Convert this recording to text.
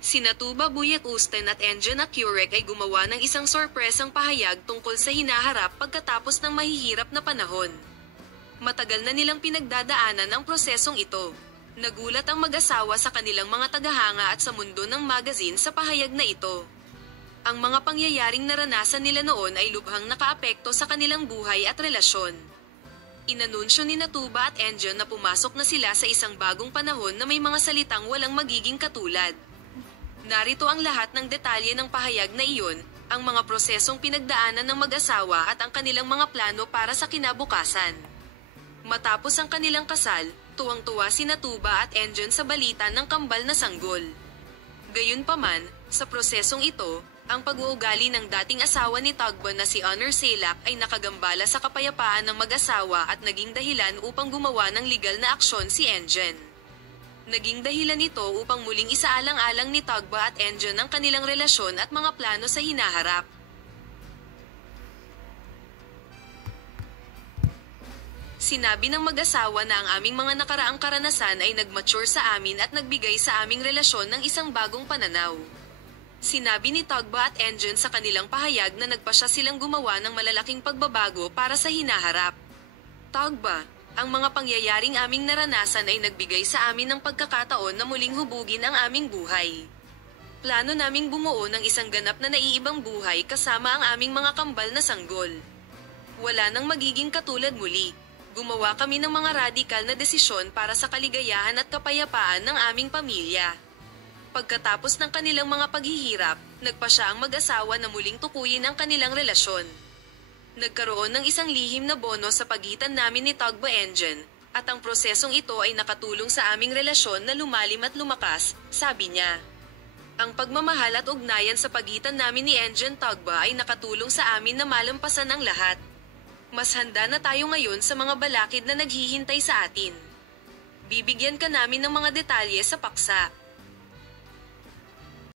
Sina Tuba Buyat Usten at Engine Accurek ay gumawa ng isang sorpresang pahayag tungkol sa hinaharap pagkatapos ng mahihirap na panahon. Matagal na nilang pinagdadaanan ang prosesong ito. Nagulat ang mag-asawa sa kanilang mga tagahanga at sa mundo ng magazine sa pahayag na ito. Ang mga pangyayaring naranasan nila noon ay lubhang nakaapekto sa kanilang buhay at relasyon. Inanunsyo ni Tuba at Engine na pumasok na sila sa isang bagong panahon na may mga salitang walang magiging katulad. Narito ang lahat ng detalye ng pahayag na iyon, ang mga prosesong pinagdaanan ng mag-asawa at ang kanilang mga plano para sa kinabukasan. Matapos ang kanilang kasal, tuwang-tuwa sina Tuba at Engine sa balita ng kambal na sanggol. Gayunpaman, sa prosesong ito, ang pag-uugali ng dating asawa ni Tugba na si Honor Salak ay nakagambala sa kapayapaan ng mag-asawa at naging dahilan upang gumawa ng legal na aksyon si Engine. Naging dahilan ito upang muling isaalang-alang ni Tugba at Engine ang kanilang relasyon at mga plano sa hinaharap. Sinabi ng mag-asawa na ang aming mga nakaraang karanasan ay nag-mature sa amin at nagbigay sa aming relasyon ng isang bagong pananaw. Sinabi ni Tugba at Engine sa kanilang pahayag na nagpasya silang gumawa ng malalaking pagbabago para sa hinaharap. Tugba, ang mga pangyayaring aming naranasan ay nagbigay sa amin ng pagkakataon na muling hubugin ang aming buhay. Plano naming bumuo ng isang ganap na naiibang buhay kasama ang aming mga kambal na sanggol. Wala nang magiging katulad muli. Gumawa kami ng mga radikal na desisyon para sa kaligayahan at kapayapaan ng aming pamilya. Pagkatapos ng kanilang mga paghihirap, nagpasya ang mag-asawa na muling tukuyin ang kanilang relasyon. Nagkaroon ng isang lihim na bono sa pagitan namin ni Tugba Engine, at ang prosesong ito ay nakatulong sa aming relasyon na lumalim at lumakas, sabi niya. Ang pagmamahal at ugnayan sa pagitan namin ni Engine Tugba ay nakatulong sa amin na malampasan ang lahat. Mas handa na tayo ngayon sa mga balakid na naghihintay sa atin. Bibigyan ka namin ng mga detalye sa paksa.